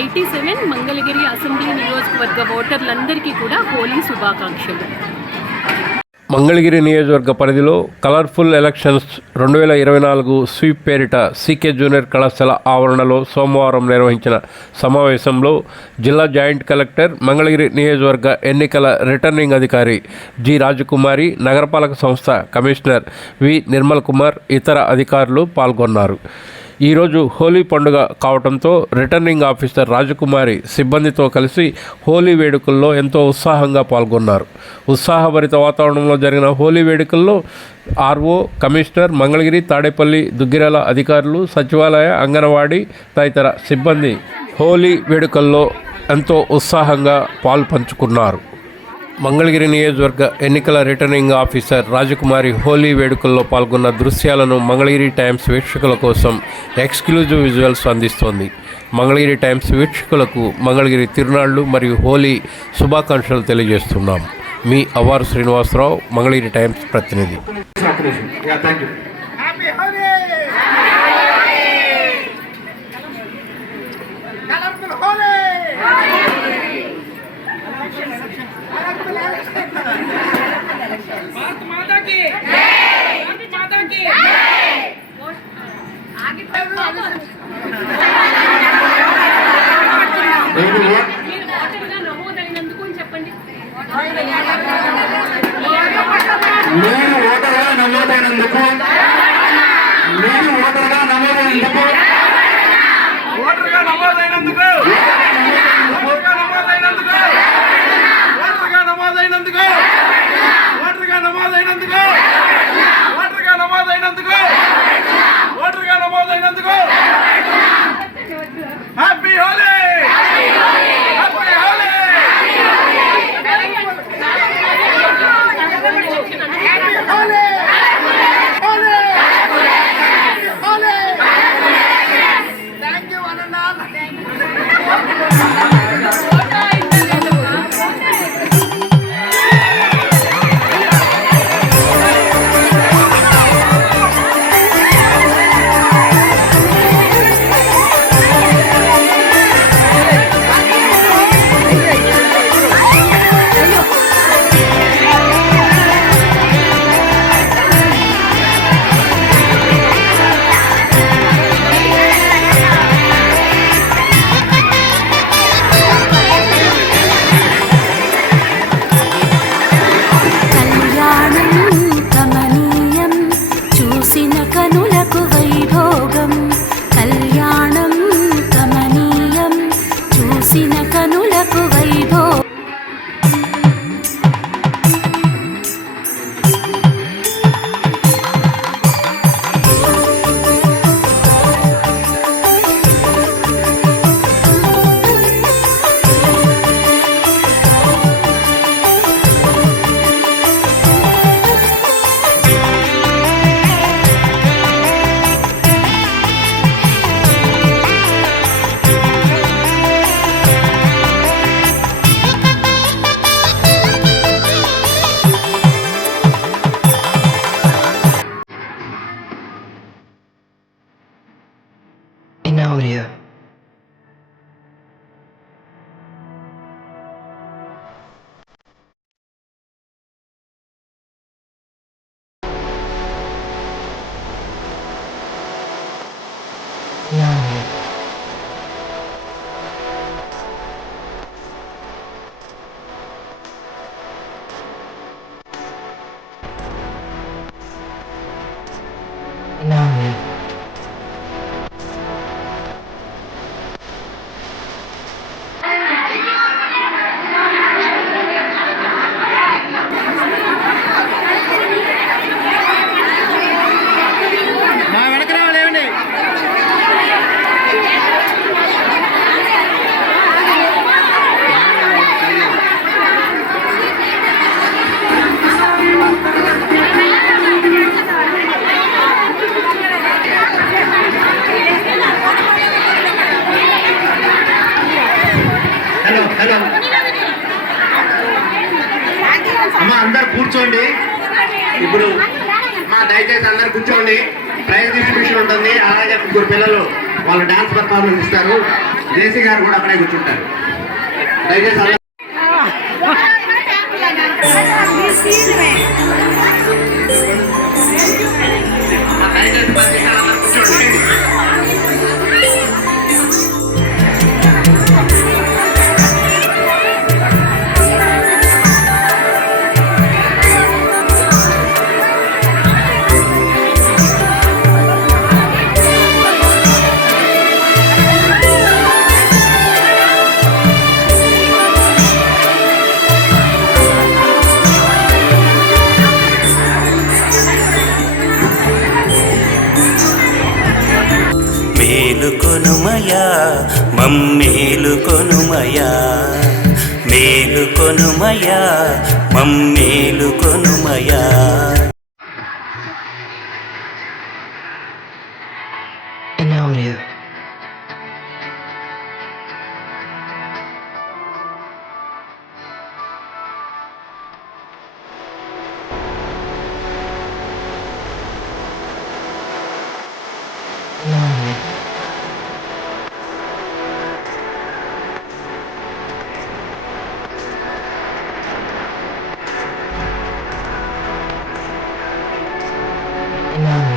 87 Mangalagiri assembly నియోజకవర్గ ఓటర్లందరికీ కూడా హోలీ శుభాకాంక్షలు. మంగళగిరి నియోజకవర్గ పరిధిలో కలర్ఫుల్ ఎలక్షన్స్ 2024 స్వీప్ పేరిట సీకే జూనియర్ కళాశాల ఆవరణలో సోమవారం నిర్వహించిన సమావేశంలో జిల్లా జాయింట్ కలెక్టర్, మంగళగిరి నియోజకవర్గ ఎన్నికల రిటర్నింగ్ అధికారి జి రాజకుమారి, నగరపాలక సంస్థ కమిషనర్ వి నిర్మల్ కుమార్, ఇతర అధికారులు పాల్గొన్నారు. ఈరోజు హోలీ పండుగ కావడంతో రిటర్నింగ్ ఆఫీసర్ రాజకుమారి సిబ్బందితో కలిసి హోలీ వేడుకల్లో ఎంతో ఉత్సాహంగా పాల్గొన్నారు. ఉత్సాహభరిత వాతావరణంలో జరిగిన హోలీ వేడుకల్లో ఆర్ఓ, కమిషనర్, మంగళగిరి, తాడేపల్లి, దుగ్గిరాల అధికారులు, సచివాలయ, అంగన్వాడీ తదితర సిబ్బంది హోలీ వేడుకల్లో ఎంతో ఉత్సాహంగా పాల్పంచుకున్నారు. మంగళగిరి నియోజకవర్గ ఎన్నికల రిటర్నింగ్ ఆఫీసర్ రాజకుమారి హోలీ వేడుకల్లో పాల్గొన్న దృశ్యాలను మంగళగిరి టైమ్స్ వీక్షకుల కోసం ఎక్స్క్లూజివ్ విజువల్స్ అందిస్తోంది. మంగళగిరి టైమ్స్ వీక్షకులకు మంగళగిరి తిరునాళ్లు మరియు హోలీ శుభాకాంక్షలు తెలియజేస్తున్నాం. మీ అవారు శ్రీనివాసరావు, మంగళగిరి టైమ్స్ ప్రతినిధి. మీరు ఓటర్గా నమోదైనందుకు హ్యాపీ హోలీ. Audio. అమ్మ అందరు కూర్చోండి. ఇప్పుడు దయచేసి అందరు కూర్చోండి. ప్రైజ్ డిస్ట్రిబ్యూషన్ ఉంటుంది. అలాగే ముగ్గురు పిల్లలు వాళ్ళు డాన్స్ పర్ఫార్మెన్స్ ఇస్తారు. జేసీ గారు కూడా అక్కడే కూర్చుంటారు. దయచేసి అందరూ మేలుకొనుమయా మమ్మేలుకొనుమయా, మేలుకొనుమయా మమ్మేలుకొనుమయా. En audio. En audio. En audio.